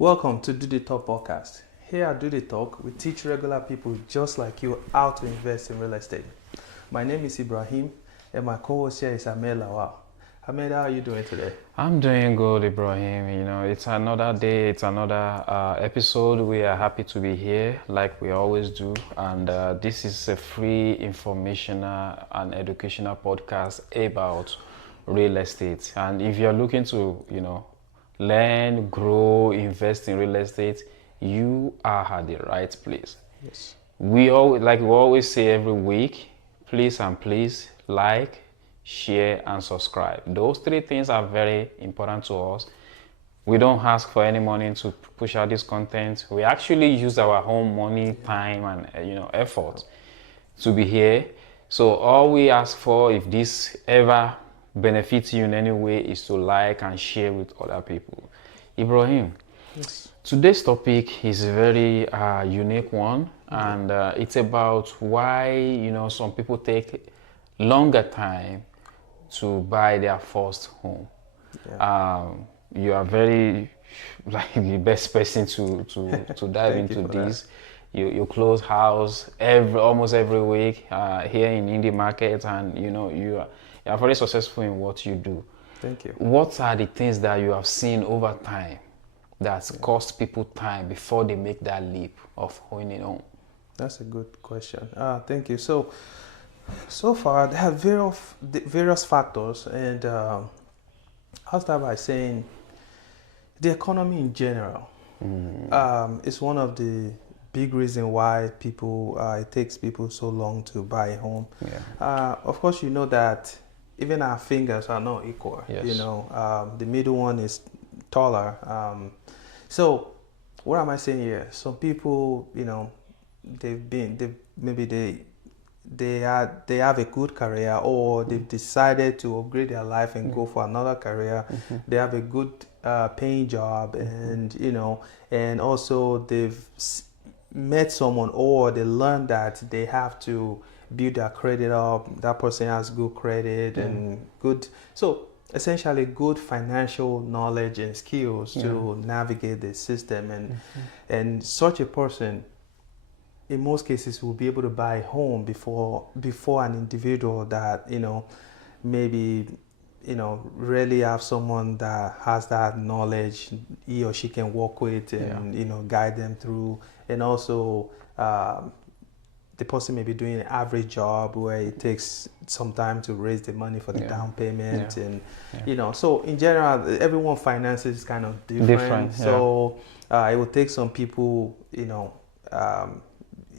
Welcome to Do the Talk podcast. Here at Do the Talk, we teach regular people just like you how to invest in real estate. My name is Ibrahim, and my co-host here is Ahmed Lawal. Ahmed, how are you doing today? I'm doing good, Ibrahim. It's another day, it's another episode. We are happy to be here, like we always do. And this is a free informational and educational podcast about real estate. And if you're looking to, learn, grow, invest in real estate, you are at the right place. Yes. We always say every week, please like, share, and subscribe. Those three things are very important to us. We don't ask for any money to push out this content. We actually use our own money, time, and effort to be here. So all we ask for, if this ever benefits you in any way, is to like and share with other people. Ibrahim, Yes. today's topic is a very unique one, and it's about why some people take longer time to buy their first home. Yeah. You are very like the best person to dive Thank you into for that. this. You close house almost every week here in indie market, and you are very successful in what you do. Thank you. What are the things that you have seen over time that's cost people time before they make that leap of owning a home? That's a good question. Thank you. So far, there are various factors, and I'll start by saying the economy in general is one of the big reasons why it takes people so long to buy a home. Yeah. Of course, you know that even our fingers are not equal. Yes. The middle one is taller. So, what am I saying here? Some people, they have a good career, or they've decided to upgrade their life and go for another career. They have a good paying job, and and also they've met someone, or they learned that they have to build their credit up. That person has good credit and good, so essentially good financial knowledge and skills to navigate the system, and such a person in most cases will be able to buy a home before an individual that maybe really have someone that has that knowledge he or she can work with and guide them through. And also the person may be doing an average job where it takes some time to raise the money for the down payment. And so in general, everyone's finances is kind of different. So it will take some people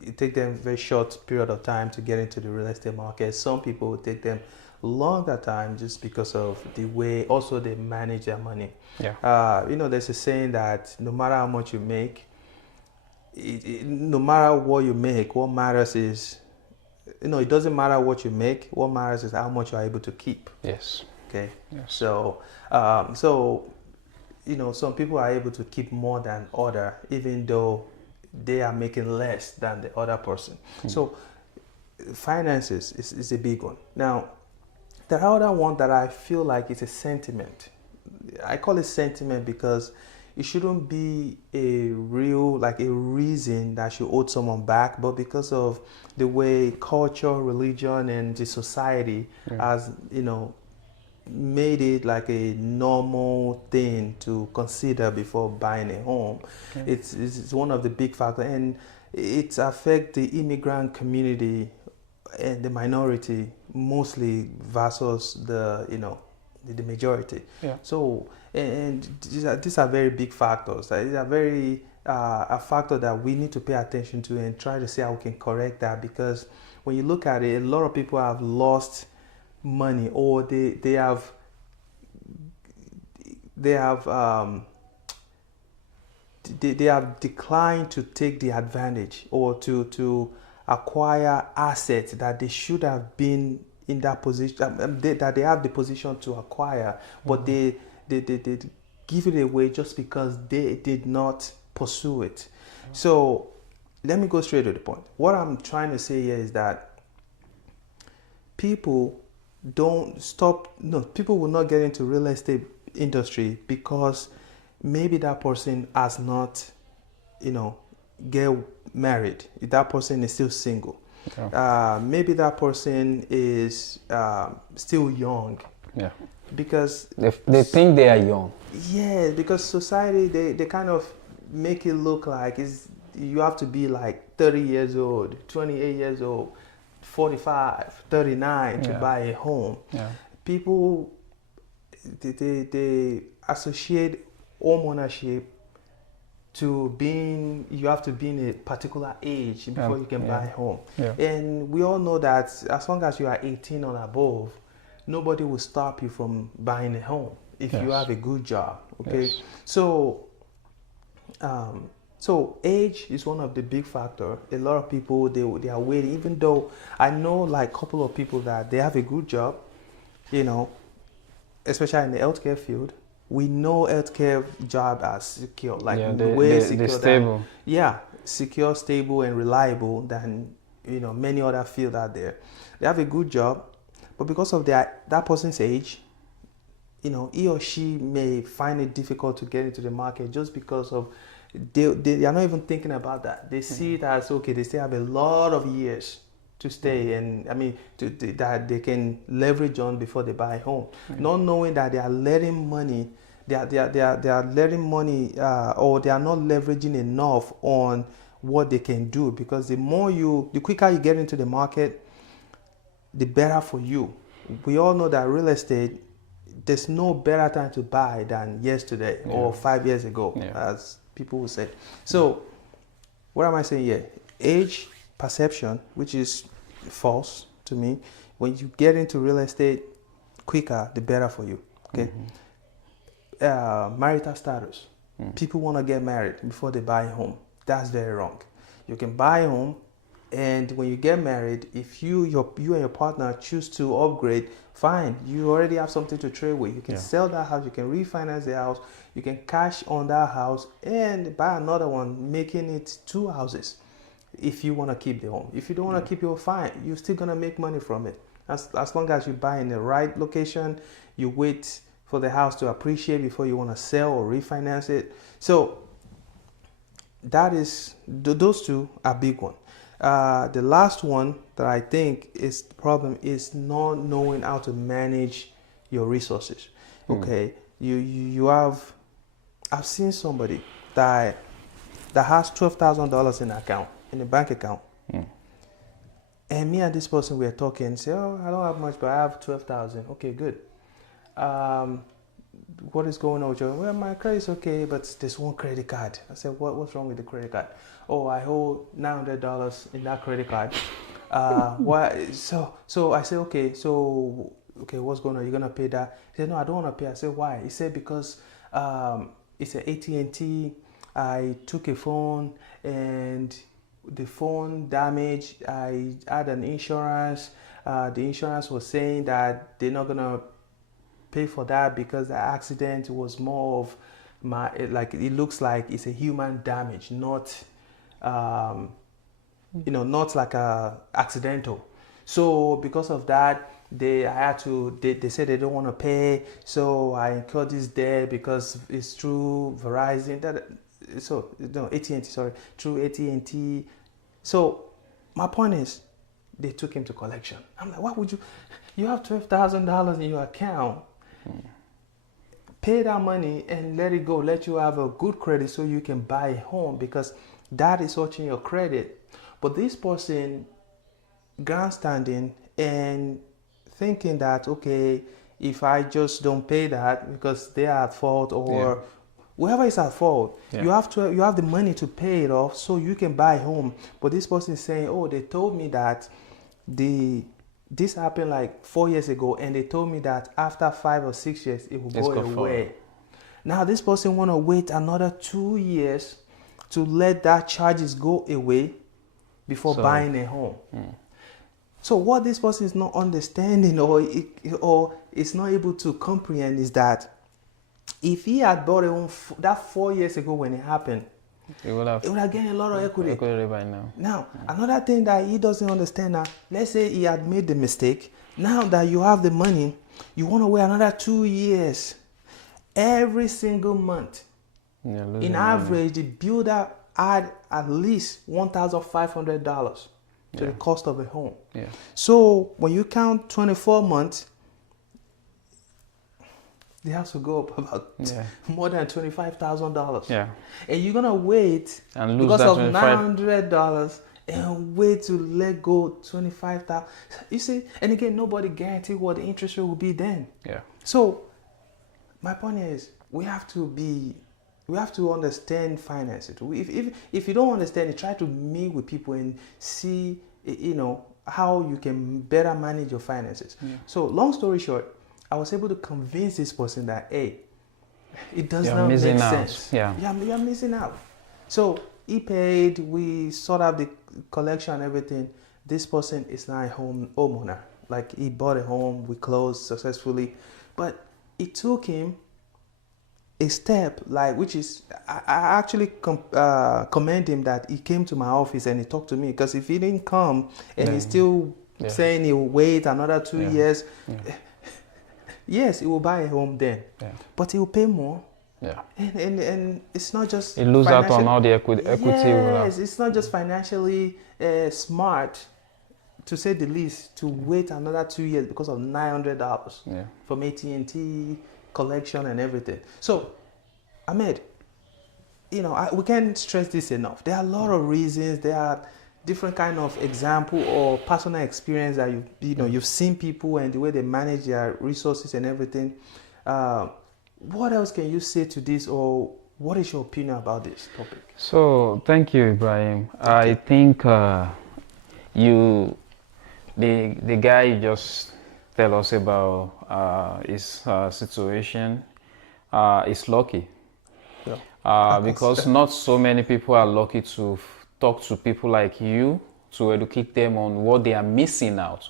it take them a very short period of time to get into the real estate market. Some people will take them longer time just because of the way also they manage their money. There's a saying that no matter how much you make, no matter what you make, what matters is, it doesn't matter what you make. What matters is how much you are able to keep. Yes. Okay. Yes. So, some people are able to keep more than other, even though they are making less than the other person. So finances is a big one. Now, the other one that I feel like is a sentiment. I call it sentiment because it shouldn't be a reason that you owe someone back, but because of the way culture, religion, and the society has, made it like a normal thing to consider before buying a home. It's one of the big factors, and it affects the immigrant community and the minority mostly versus the majority. So and these are very big factors. These are very a factor that we need to pay attention to and try to see how we can correct that, because when you look at it, a lot of people have lost money, or they have declined to take the advantage, or to acquire assets that they should have been in that position, that they have the position to acquire, but they give it away just because they did not pursue it. So let me go straight to the point. What I'm trying to say here is that people don't stop. No, people will not get into real estate industry because maybe that person has not, you know, get married. That person is still single. Yeah. Maybe that person is still young Yeah. because They think they are young. yeah, because society they kind of make it look like is you have to be like 30 years old, 28 years old, 45, 39 to Yeah. buy a home. Yeah. People they associate home ownership to being you have to be in a particular age before you can buy a home. Yeah. And we all know that as long as you are 18 or above, nobody will stop you from buying a home if you Yes. have a good job. Okay, Yes. so so age is one of the big factor. A lot of people they are waiting. Even though I know like a couple of people that they have a good job, you know, especially in the healthcare field. We know healthcare job as secure, like Yeah, way they secure than stable. yeah, secure, stable, and reliable than many other fields out there. They have a good job, but because of that person's age, he or she may find it difficult to get into the market just because of they are not even thinking about that. They see it as okay, they still have a lot of years to stay, and I mean that they can leverage on before they buy a home, not knowing that they are letting money, they are letting money, or they are not leveraging enough on what they can do, because the quicker you get into the market, the better for you. We all know that real estate, there's no better time to buy than yesterday or 5 years ago, as people will say. So, what am I saying here? Age perception, which is false to me. When you get into real estate quicker, the better for you. Okay. Marital status. People want to get married before they buy a home. That's very wrong. You can buy a home, and when you get married, if you and your partner choose to upgrade, fine. You already have something to trade with. You can sell that house. You can refinance the house. You can cash on that house and buy another one, making it two houses. If you want to keep the home, if you don't want to keep your fine, you're still gonna make money from it. As long as you buy in the right location, you wait for the house to appreciate before you want to sell or refinance it. So that is those two are big one. The last one that I think is the problem is not knowing how to manage your resources. Okay, you have. I've seen somebody that has $12,000 in a bank account, and me and this person were talking. Say, oh, I don't have much, but I have 12,000. Okay, good. What is going on with you? Well, my credit's okay, but there's one credit card. I said, what's wrong with the credit card? Oh, I owe $900 in that credit card. Why? So I said, okay, what's going on? You're gonna pay that? He said, no, I don't want to pay. I said, why? He said, because it's an AT&T. I took a phone and the phone damaged. I had an insurance. The insurance was saying that they're not gonna pay for that because the accident was more of it looks like it's a human damage, not not like a accidental. So because of that, they said they don't want to pay, so I incurred this debt because it's through Verizon, AT&T, sorry, through AT&T. So my point is, they took him to collection. I'm like, why would you have $12,000 in your account, pay that money and let it go, let you have a good credit so you can buy a home, because that is watching your credit. But this person grandstanding and thinking that, okay, if I just don't pay that because they are at fault, or whoever is at fault, you have the money to pay it off so you can buy a home. But this person is saying, oh, they told me that this happened like 4 years ago, and they told me that after 5 or 6 years it will go away. Now this person want to wait another 2 years to let that charges go away before buying a home. So what this person is not understanding, or is not able to comprehend, is that if he had bought a home that 4 years ago when it happened, it would have gained a lot of equity by now. Now, another thing that he doesn't understand now, let's say he had made the mistake. Now that you have the money, you want to wait another 2 years. Every single month, Yeah, In losing money. average, the builder add at least $1,500 to the cost of a home. Yeah. So when you count 24 months, they have to go up about more than $25,000. Yeah. And you're gonna wait And lose because that of 25. $900 and wait to let go 25,000. You see, and again, nobody guarantee what the interest rate will be then. Yeah. So my point is, we have to understand finances. If you don't understand it, try to meet with people and see, how you can better manage your finances. Yeah. So long story short, I was able to convince this person that, hey, it does not make sense. Yeah. You're missing out. So he paid, we sort out the collection and everything. This person is now a homeowner. Like, he bought a home, we closed successfully. But it took him a step, which is, I actually commend him that he came to my office and he talked to me, because if he didn't come and he's still saying he'll wait another 2 years, yes, he will buy a home then, but he will pay more. Yeah. And it's not just he lose out on all the equity. Yes, it's not just financially smart, to say the least, to wait another 2 years because of $900 from AT&T collection and everything. So, Ahmed, we can't stress this enough. There are a lot of reasons. There are different kind of example or personal experience that you've seen people and the way they manage their resources and everything. What else can you say to this, or what is your opinion about this topic? So, thank you, Ibrahim. I think the guy you just tell us about his situation is lucky. Because not so many people are lucky to talk to people like you to educate them on what they are missing out.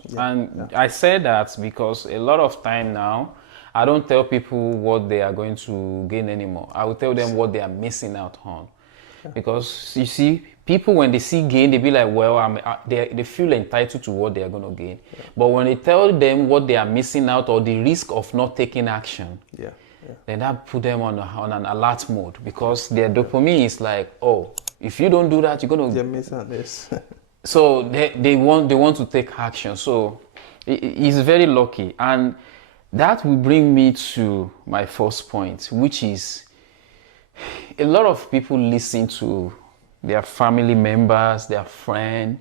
I say that because a lot of time now, I don't tell people what they are going to gain anymore. I will tell them what they are missing out on. Because you see, people, when they see gain, they be like, well, they feel entitled to what they are going to gain. But when they tell them what they are missing out or the risk of not taking action, then that put them on an alert mode, because their dopamine is like, oh, if you don't do that, you're going to... They're missing this. So they want to take action. So he's very lucky. And that will bring me to my first point, which is a lot of people listen to their family members, their friend,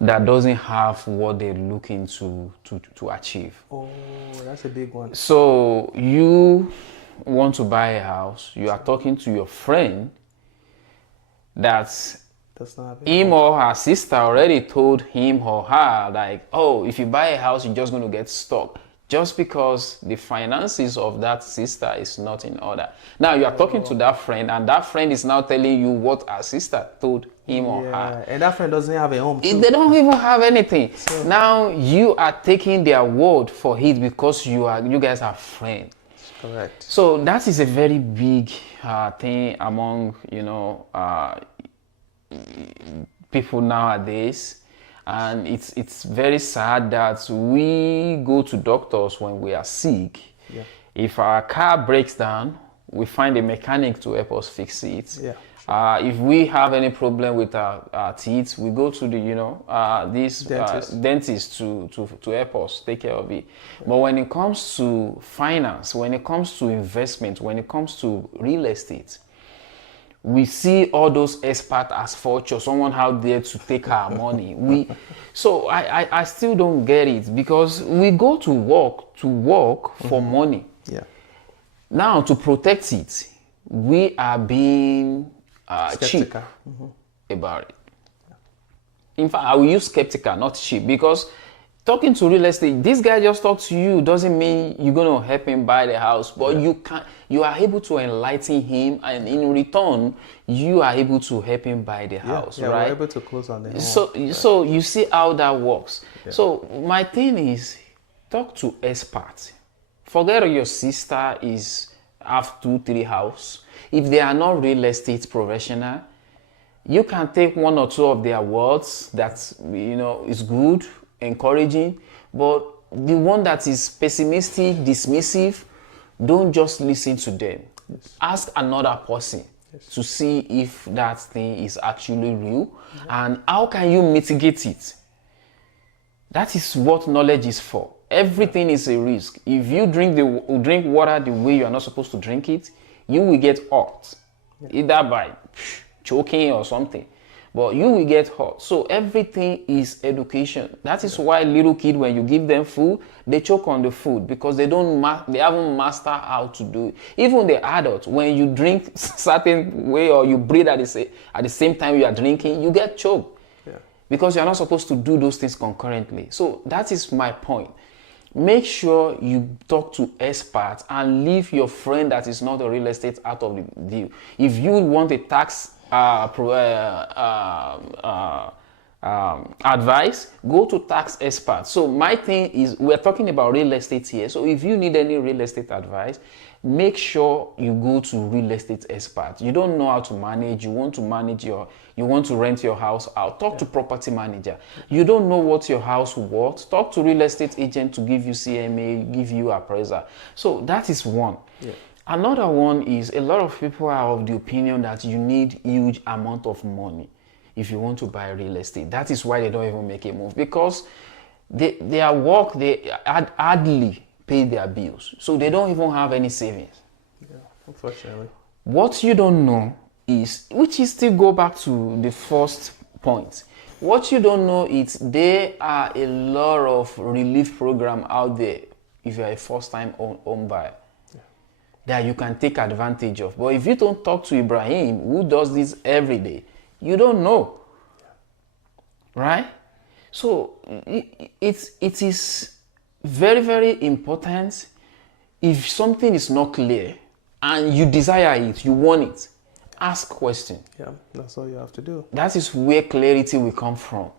that doesn't have what they're looking to achieve. Oh, that's a big one. So you want to buy a house, you are talking to your friend that him or her sister already told him or her, like, oh, if you buy a house, you're just going to get stuck, just because the finances of that sister is not in order. Now you are talking to that friend, and that friend is now telling you what her sister told him or her. And that friend doesn't have a home too. They don't even have anything. So, now you are taking their word for it because you guys are friends. Correct. So that is a very big thing among people nowadays. And it's very sad that we go to doctors when we are sick. Yeah. If our car breaks down, we find a mechanic to help us fix it. Yeah, sure. If we have any problem with our teeth, we go to the dentist to help us take care of it. Yeah. But when it comes to finance, when it comes to investment, when it comes to real estate, we see all those experts as fortune, someone out there to take our money. So I still don't get it, because we go to work for money. Yeah. Now, to protect it, we are being cheap about it. In fact, I will use skeptical, not cheap, because talking to real estate, this guy just talks to you doesn't mean you're going to help him buy the house, but you are able to enlighten him, and in return, you are able to help him buy the house, right? We're able to close on the home. So you see how that works. Yeah. So my thing is, talk to experts. Forget your sister have 2-3 houses. If they are not real estate professional, you can take 1 or 2 of their words that is good, encouraging, but the one that is pessimistic, dismissive, don't just listen to them. Ask another person to see if that thing is actually real, and how can you mitigate it. That is what knowledge is for. Everything is a risk. If you drink water the way you are not supposed to drink it, you will get hurt, either by choking or something. But you will get hurt. So everything is education. That is why little kids, when you give them food, they choke on the food because they haven't mastered how to do it. Even the adults, when you drink certain way or you breathe at the same time you are drinking, you get choked. Because you are not supposed to do those things concurrently. So that is my point. Make sure you talk to experts and leave your friend that is not a real estate out of the deal. If you want a tax advice, go to tax experts. So my thing is, we're talking about real estate here. So if you need any real estate advice, make sure you go to real estate experts. You don't know how to manage, you want to rent your house out, talk to property manager. You don't know what your house worth, talk to real estate agent to give you CMA, give you appraiser. So that is one. Another one is, a lot of people are of the opinion that you need huge amount of money if you want to buy real estate. That is why they don't even make a move, because their work, they hardly pay their bills. So they don't even have any savings. Unfortunately. What you don't know is, which is still go back to the first point. What you don't know is there are a lot of relief program out there if you're a first-time home buyer that you can take advantage of. But if you don't talk to Ibrahim, who does this every day, you don't know. Right? So it is very, very important. If something is not clear and you desire it, you want it, ask questions. That's all you have to do. That is where clarity will come from.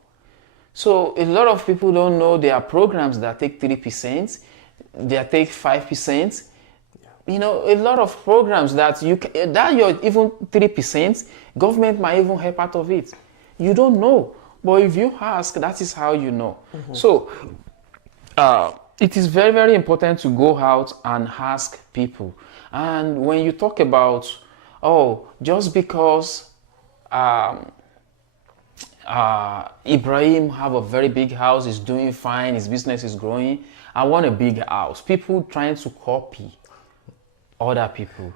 So a lot of people don't know there are programs that take 3%, they take 5%. You know, a lot of programs that you're even 3%, government might even help out of it. You don't know. But if you ask, that is how you know. So it is very, very important to go out and ask people. And when you talk about, just because Ibrahim have a very big house, is doing fine, his business is growing, I want a big house. People trying to copy other people.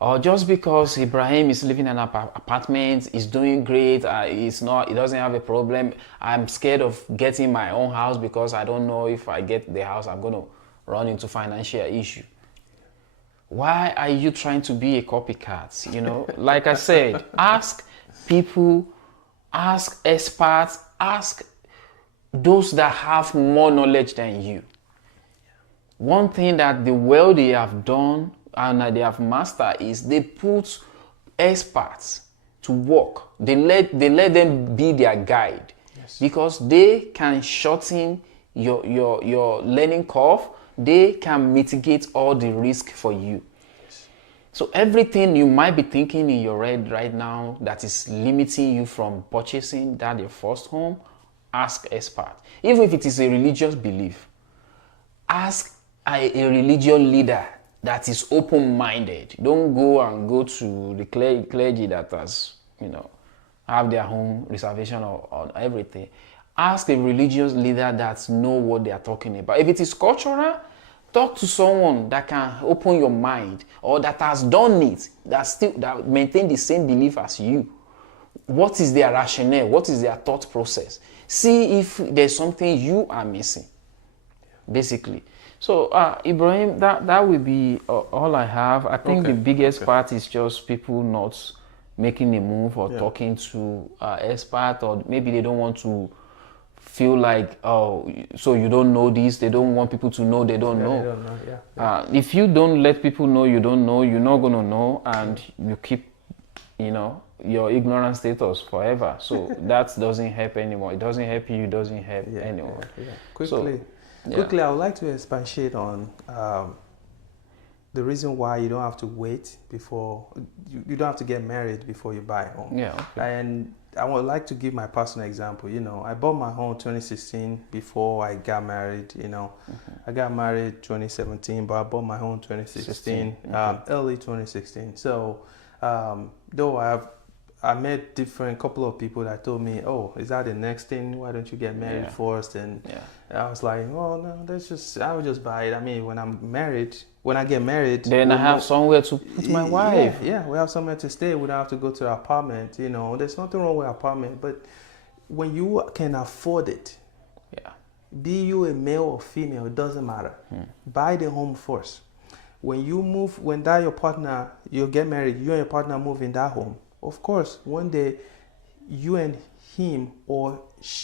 Or just because Ibrahim is living in an apartment, is doing great, he doesn't have a problem, I'm scared of getting my own house because I don't know if I get the house, I'm going to run into financial issue. Why are you trying to be a copycat? You know, like I said, ask people, ask experts, ask those that have more knowledge than you. One thing that the wealthy have done and that they have mastered is they put experts to work. They let them be their guide, because they can shorten your learning curve. They can mitigate all the risk for you. So everything you might be thinking in your head right now that is limiting you from purchasing that your first home, ask expert. Even if it is a religious belief, ask a religious leader that is open-minded. Don't go to the clergy that has, have their own reservation on everything. Ask a religious leader that know what they are talking about. If it is cultural, talk to someone that can open your mind, or that has done it, that maintain the same belief as you. What is their rationale? What is their thought process? See if there's something you are missing, basically. So, Ibrahim, that will be all I have. I think the biggest part is just people not making a move or talking to expert, or maybe they don't want to feel like, so you don't know this. They don't want people to know they don't know. They don't know. If you don't let people know you don't know, you're not going to know, and you keep, your ignorant status forever. So that doesn't help anymore. It doesn't help you. It doesn't help anyone. Quickly, I would like to expatiate on the reason why you don't have to wait before you don't have to get married before you buy a home. Yeah. Okay. And I would like to give my personal example. I bought my home 2016 before I got married. I got married 2017, but I bought my home 2016, early 2016. So though I met couple of people that told me, oh, is that the next thing? Why don't you get married first? And I was like, well, no, I will just buy it. I mean, when I get married, then I have somewhere to put my wife. Yeah, we have somewhere to stay. We don't have to go to an apartment. There's nothing wrong with an apartment, but when you can afford it, be you a male or female, it doesn't matter. Buy the home first. When you move, your partner, you get married, you and your partner move in that home. Of course, one day, you and him or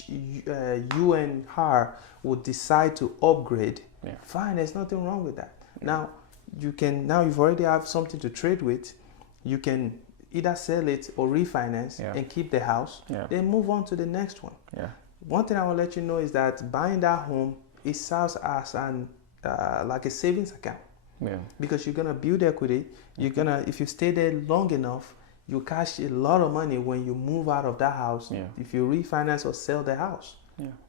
you and her would decide to upgrade. Fine, there's nothing wrong with that. Now you've already have something to trade with. You can either sell it or refinance and keep the house. Then move on to the next one. One thing I will let you know is that buying that home, it serves as like a savings account. Because you're gonna build equity. If you stay there long enough, you cash a lot of money when you move out of that house. If you refinance or sell the house.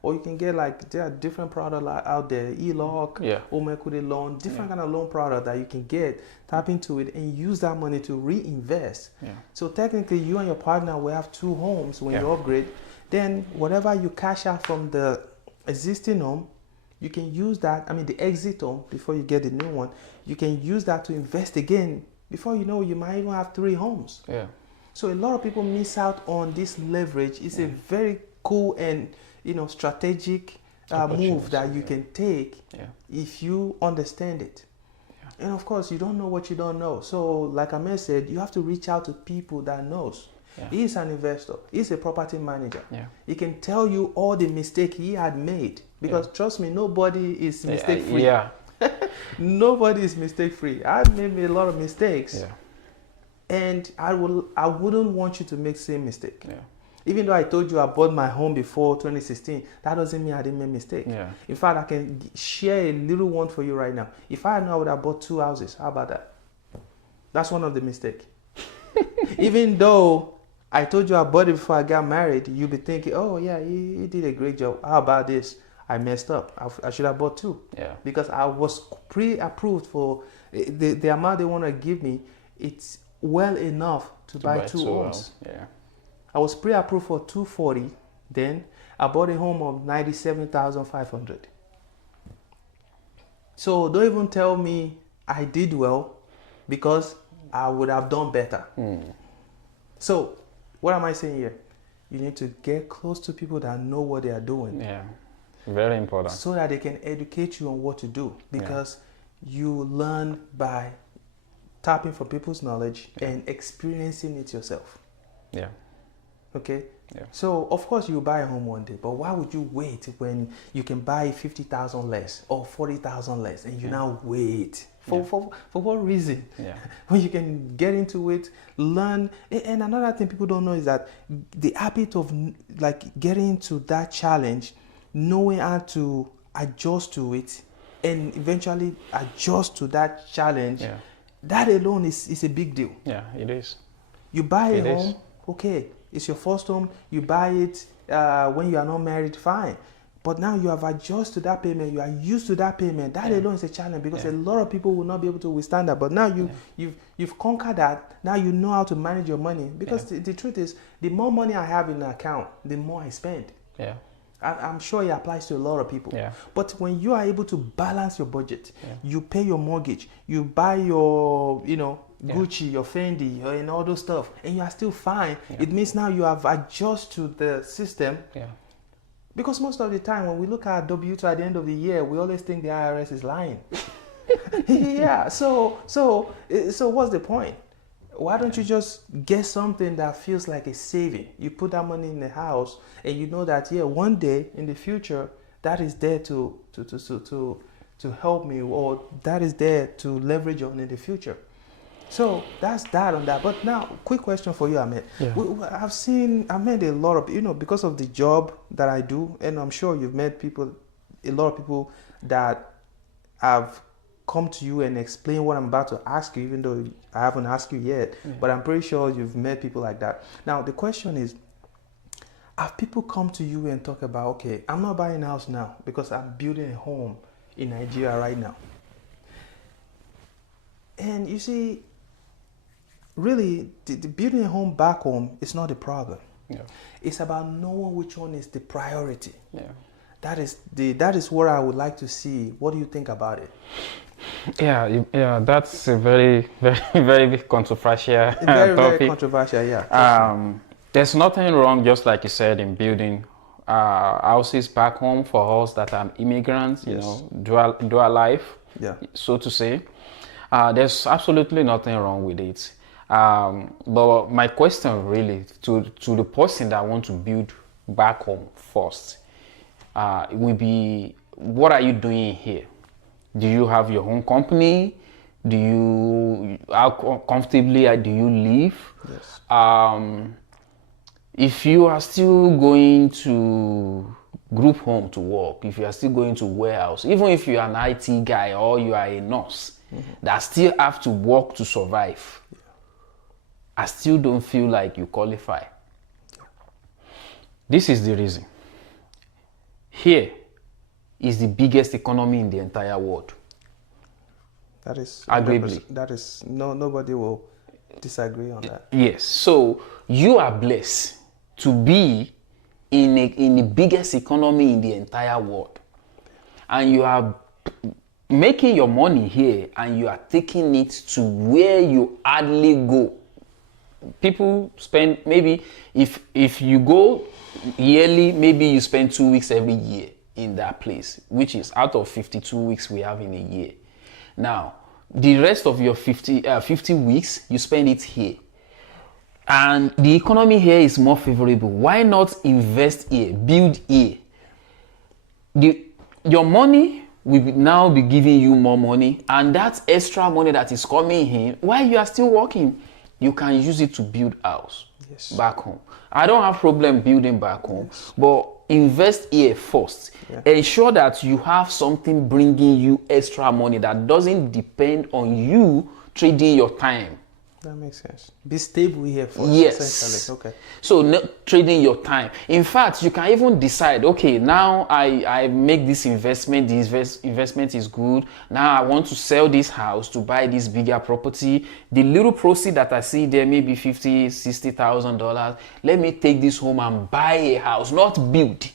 Or you can get there are different products out there, e-lock, home equity loan, different kind of loan product that you can get, tap into it and use that money to reinvest. So technically you and your partner will have two homes when you upgrade. Then whatever you cash out from the existing home, you can use that, the exit home before you get the new one, you can use that to invest again. Before you know, you might even have 3 homes. So a lot of people miss out on this leverage. It's a very cool and strategic move that you can take if you understand it. And of course, you don't know what you don't know. So like Ahmed said, you have to reach out to people that knows. He's an investor. He's a property manager. He can tell you all the mistake he had made. Because trust me, nobody is mistake free. Nobody is mistake free. I've made a lot of mistakes. And I wouldn't want you to make the same mistake. Even though I told you I bought my home before 2016, that doesn't mean I didn't make a mistake. In fact, I can share a little one for you right now. If I know I would have bought 2 houses, how about that? That's one of the mistakes. Even though I told you I bought it before I got married, you'll be thinking, oh yeah, he did a great job. How about this? I messed up. I should have bought 2. Because I was pre-approved for the amount they want to give me. It's well enough to buy 2 homes. I was pre-approved for 240. Then I bought a home of 97,500. So don't even tell me I did well, because I would have done better. So what am I saying here? You need to get close to people that know what they are doing. Very important. So that they can educate you on what to do. Because you learn by tapping from people's knowledge and experiencing it yourself. Okay? So, of course, you buy a home one day, but why would you wait when you can buy 50,000 less or 40,000 less and you now wait? For what reason? When you can get into it, learn. And another thing people don't know is that the habit of getting into that challenge, knowing how to adjust to it and eventually adjust to that challenge, that alone is a big deal. It is. You buy a home, okay, it's your first home, you buy it when you are not married, fine. But now you have adjusted to that payment, you are used to that payment. That alone is a challenge, because a lot of people will not be able to withstand that. But now you've conquered that. Now you know how to manage your money. Because the truth is, the more money I have in an account, the more I spend. I'm sure it applies to a lot of people. But when you are able to balance your budget, you pay your mortgage, you buy your, Gucci, your Fendi, and all those stuff, and you are still fine. It means now you have adjusted to the system. Because most of the time when we look at W2 at the end of the year, we always think the IRS is lying. So what's the point? Why don't you just get something that feels like a saving? You put that money in the house, and you know that one day in the future that is there to help me, or that is there to leverage on in the future. So that's that on that. But now, quick question for you, Ahmed. I've met a lot of, because of the job that I do, and I'm sure you've met a lot of people that have come to you and explain what I'm about to ask you, even though I haven't asked you yet. But I'm pretty sure you've met people like that. Now, the question is, have people come to you and talk about, okay, I'm not buying a house now because I'm building a home in Nigeria right now. And you see, really, the building a home back home is not the problem. Yeah. It's about knowing which one is the priority. Yeah. That is what I would like to see. What do you think about it? Yeah, that's a very, very, very controversial Very, topic. very controversial, yeah. There's nothing wrong, just like you said, in building houses back home for us that are immigrants, you know, dual life, so to say. There's absolutely nothing wrong with it. But my question really to the person that want to build back home first will be, what are you doing here? Do you have your own company? How comfortably do you live? Yes. If you are still going to group home to work, if you are still going to warehouse, even if you are an IT guy or you are a nurse, that still have to work to survive, I still don't feel like you qualify. This is the reason. Here is the biggest economy in the entire world. That is arguably. That is nobody will disagree on that. Yes. So you are blessed to be in the biggest economy in the entire world, and you are making your money here, and you are taking it to where you hardly go. People spend, maybe if you go yearly, maybe you spend 2 weeks every year in that place, which is out of 52 weeks we have in a year. Now, the rest of your 50 weeks, you spend it here. And the economy here is more favorable. Why not invest here, build here? Your money will now be giving you more money, and that extra money that is coming in while you are still working, you can use it to build house back home. I don't have problem building back home, but invest here first. Ensure that you have something bringing you extra money that doesn't depend on you trading your time. That makes sense. Be stable here first. Yes. Okay. So not trading your time. In fact, you can even decide, okay, now I make this investment. This investment is good. Now I want to sell this house to buy this bigger property. The little proceed that I see there, maybe $50,000, $60,000. Let me take this home and buy a house, not build.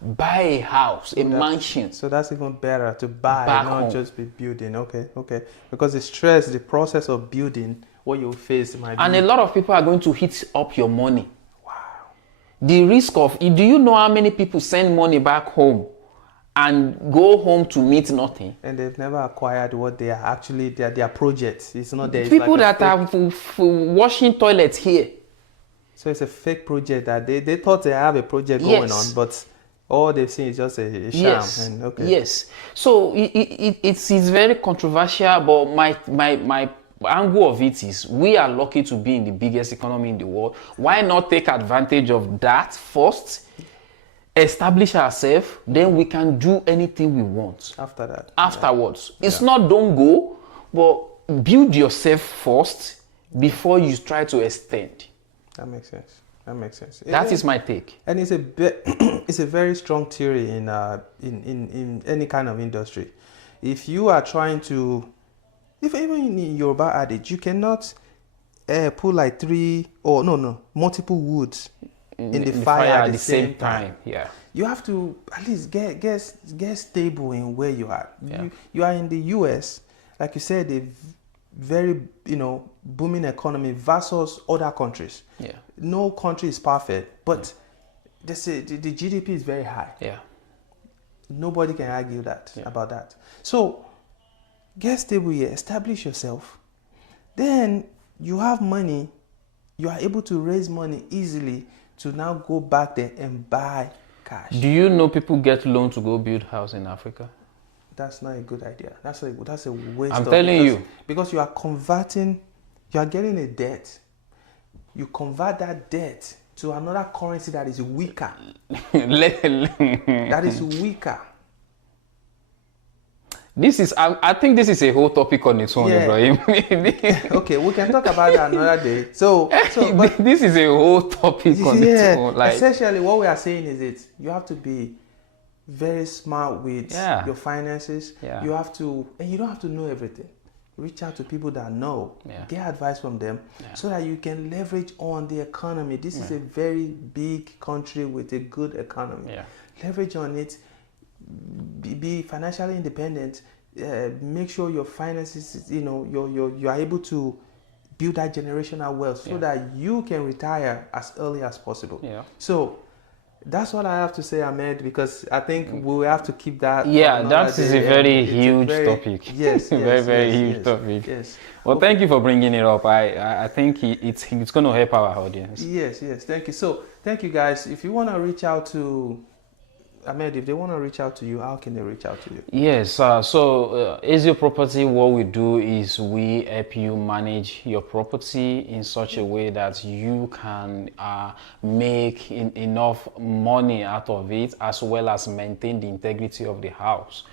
Buy a house, a mansion. So that's even better, to buy, back not home. just be building. Okay. Because the stress, the process of building, what you face might be. And a lot of people are going to hit up your money. Wow. The risk of, do you know how many people send money back home and go home to meet nothing? And they've never acquired what they are actually, their projects. It's not there. People like that are washing toilets here. So it's a fake project that they thought they have a project going on, but all they've seen is just a sham. Yes. And, okay. Yes. So it's very controversial, but my angle of it is, we are lucky to be in the biggest economy in the world. Why not take advantage of that first, establish ourselves, then we can do anything we want after that. Afterwards. It's not don't go, but build yourself first before you try to extend. That makes sense. That is my take. And it's it's a very strong theory in any kind of industry. If you are trying to, if even in Yoruba adage, you cannot put like multiple woods in the fire at the same time. Yeah. You have to at least get stable in where you are. You are in the US, like you said, a very booming economy versus other countries. Yeah. No country is perfect, but they say the GDP is very high. Yeah. Nobody can argue about that. So get stable here, establish yourself. Then you have money, you are able to raise money easily to now go back there and buy cash. Do you know people get loan to go build house in Africa? That's not a good idea. That's a waste. I'm telling you. Because you are converting, you are getting a debt. You convert that debt to another currency that is weaker. That is weaker. This is, I think this is a whole topic on its own, Yeah. Ibrahim. Okay, we can talk about that another day. But This is a whole topic on its yeah, own. Like, essentially what we are saying is you have to be very smart with your finances. Yeah. You have to, and you don't have to know everything. Reach out to people that know. Yeah. Get advice from them so that you can leverage on the economy. This is a very big country with a good economy. Yeah. Leverage on it. Be financially independent. Make sure your finances, you are able to build that generational wealth so that you can retire as early as possible. Yeah. So that's what I have to say, Ahmed, because I think we will have to keep that. Yeah, that is a very huge topic. Yes, very huge topic. Yes. Well, thank you for bringing it up. I think it's going to help our audience. Yes, thank you. So thank you guys. If you want to reach out to Ahmed, if they want to reach out to you, how can they reach out to you? Yes, so Easy Property, what we do is we help you manage your property in such a way that you can make enough money out of it, as well as maintain the integrity of the house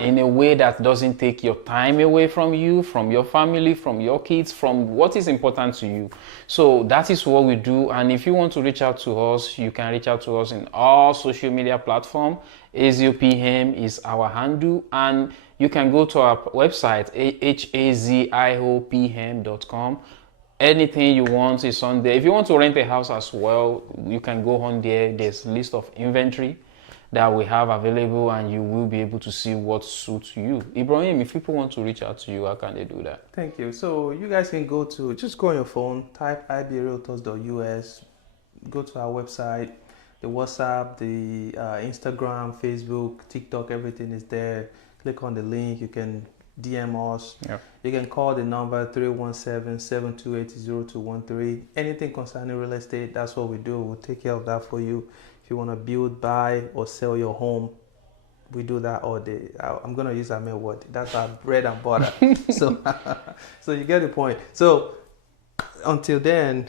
in a way that doesn't take your time away from you, from your family, from your kids, from what is important to you. So that is what we do. And if you want to reach out to us, you can reach out to us in all social media platforms. AzioPM is our handle, and you can go to our website haziopm.com. Anything you want is on there. If you want to rent a house as well, you can go on there. There's a list of inventory that we have available, and you will be able to see what suits you. Ibrahim, if people want to reach out to you, how can they do that? Thank you. So you guys can just go on your phone, type ibrealtors.us, go to our website. The WhatsApp, the Instagram, Facebook, TikTok, everything is there. Click on the link. You can DM us. Yeah. You can call the number 317-728-0213. Anything concerning real estate, that's what we do. We'll take care of that for you. If you want to build, buy, or sell your home, we do that all day. I'm going to use that main word. That's our bread and butter. So you get the point. So until then,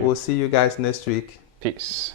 we'll see you guys next week. Peace.